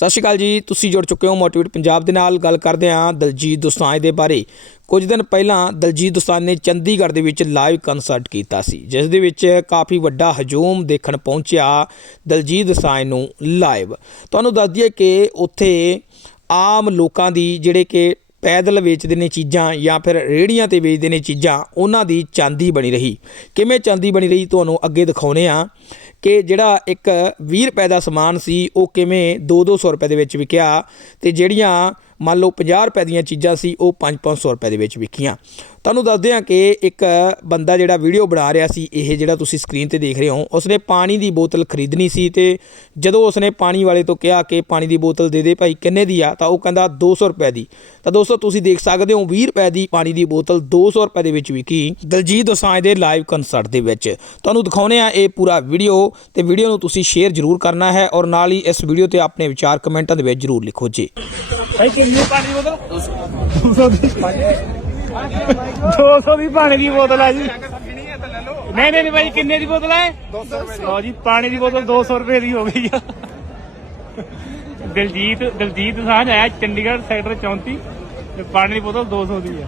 ਸਤਿ ਸ਼੍ਰੀ ਅਕਾਲ ਜੀ, ਤੁਸੀਂ ਜੁੜ ਚੁੱਕੇ ਹੋ ਮੋਟੀਵੇਟ ਪੰਜਾਬ ਦੇ ਨਾਲ। ਗੱਲ ਕਰਦੇ ਹਾਂ ਦਲਜੀਤ ਦੋਸਾਂਝ ਦੇ ਬਾਰੇ। ਕੁਝ ਦਿਨ ਪਹਿਲਾਂ ਦਲਜੀਤ ਦੋਸਾਂਝ ਨੇ ਚੰਡੀਗੜ੍ਹ ਦੇ ਵਿੱਚ ਲਾਈਵ ਕਨਸਰਟ ਕੀਤਾ ਸੀ, ਜਿਸ ਦੇ ਵਿੱਚ ਕਾਫੀ ਵੱਡਾ ਹਜੂਮ ਦੇਖਣ ਪਹੁੰਚਿਆ ਦਲਜੀਤ ਦੋਸਾਂਝ ਨੂੰ ਲਾਈਵ ਤੁਹਾਨੂੰ ਦੱਸ ਦਈਏ ਕਿ ਉੱਥੇ ਆਮ ਲੋਕਾਂ ਦੀ ਜਿਹੜੇ ਕਿ ਪੈਦਲ ਵੇਚਦੇ ਨੇ ਚੀਜ਼ਾਂ ਜਾਂ ਫਿਰ ਰੇੜੀਆਂ ਤੇ ਵੇਚਦੇ ਨੇ ਚੀਜ਼ਾਂ, ਉਹਨਾਂ ਦੀ ਚਾਂਦੀ ਬਣੀ ਰਹੀ। ਕਿਵੇਂ ਚਾਂਦੀ ਬਣੀ ਰਹੀ, ਤੁਹਾਨੂੰ ਅੱਗੇ ਦਿਖਾਉਨੇ ਆ ਕਿ ਜਿਹੜਾ ਇੱਕ 20 ਰੁਪਏ ਦਾ ਸਮਾਨ ਸੀ, ਉਹ ਕਿਵੇਂ 2-200 ਰੁਪਏ ਦੇ ਵਿੱਚ ਵਿਕਿਆ ਤੇ ਜਿਹੜੀਆਂ ਮੰਨ ਲਓ 50 ਰੁਪਏ ਦੀਆਂ ਚੀਜ਼ਾਂ ਸੀ, ਉਹ 5-500 ਰੁਪਏ ਦੇ ਵਿੱਚ ਵਿਕੀਆਂ। ਤੁਹਾਨੂੰ ਦੱਸਦੇ ਹਾਂ ਕਿ ਇੱਕ ਬੰਦਾ ਜਿਹੜਾ ਵੀਡੀਓ ਬਣਾ ਰਿਹਾ ਸੀ, ਇਹ ਜਿਹੜਾ ਤੁਸੀਂ ਸਕਰੀਨ ਤੇ ਦੇਖ ਰਹੇ ਹੋ, ਉਸਨੇ ਪਾਣੀ ਦੀ ਬੋਤਲ ਖਰੀਦਣੀ ਸੀ ਤੇ ਜਦੋਂ ਉਸਨੇ ਪਾਣੀ ਵਾਲੇ ਤੋਂ ਕਿਹਾ ਕਿ ਪਾਣੀ ਦੀ ਬੋਤਲ ਦੇ ਦੇ ਭਾਈ, ਕਿੰਨੇ ਦੀ ਆ? ਤਾਂ ਉਹ ਕਹਿੰਦਾ 200 ਰੁਪਏ ਦੀ। ਤਾਂ ਦੋਸਤੋ, ਤੁਸੀਂ ਦੇਖ ਸਕਦੇ ਹੋ 20 ਰੁਪਏ ਦੀ ਪਾਣੀ ਦੀ ਬੋਤਲ 200 ਰੁਪਏ ਦੇ ਵਿੱਚ ਵਿਕੀ ਦਲਜੀਤ ਦੋਸਾਂਝ ਦੇ ਲਾਈਵ ਕਨਸਰਟ ਦੇ ਵਿੱਚ। ਤੁਹਾਨੂੰ ਦਿਖਾਉਨੇ ਆ ਇਹ ਪੂਰਾ ਵੀਡੀਓ ਤੇ ਵੀਡੀਓ ਨੂੰ ਤੁਸੀਂ ਸ਼ੇਅਰ ਜ਼ਰੂਰ ਕਰਨਾ ਹੈ ਔਰ ਨਾਲ ਹੀ ਇਸ ਵੀਡੀਓ ਤੇ ਆਪਣੇ ਵਿਚਾਰ ਕਮੈਂਟਾਂ ਦੇ ਵਿੱਚ ਜ਼ਰੂਰ ਲਿਖੋ ਜੀ। ਭਾਈ ਕਿੰਨੀ ਪਾਣੀ ਦੀ ਬੋਤਲ? 200 ਦੀ। 200 ਦੀ ਪਾਣੀ ਦੀ ਬੋਤਲ ਹੈ ਜੀ। ਨਹੀਂ ਨਹੀਂ ਨਹੀਂ ਭਾਈ ਕਿੰਨੇ ਦੀ ਬੋਤਲ ਹੈ 200 ਰੁਪਏ ਲਓ ਜੀ ਪਾਣੀ ਦੀ ਬੋਤਲ 200 ਰੁਪਏ ਦੀ ਹੋ ਗਈ ਆ। ਦਿਲਜੀਤ ਦਿਲਜੀਤ ਸਾਂਝ ਆਇਆ ਚੰਡੀਗੜ੍ਹ ਸੈਕਟਰ 34 ਤੇ ਪਾਣੀ ਦੀ ਬੋਤਲ 200 ਦੀ ਆ।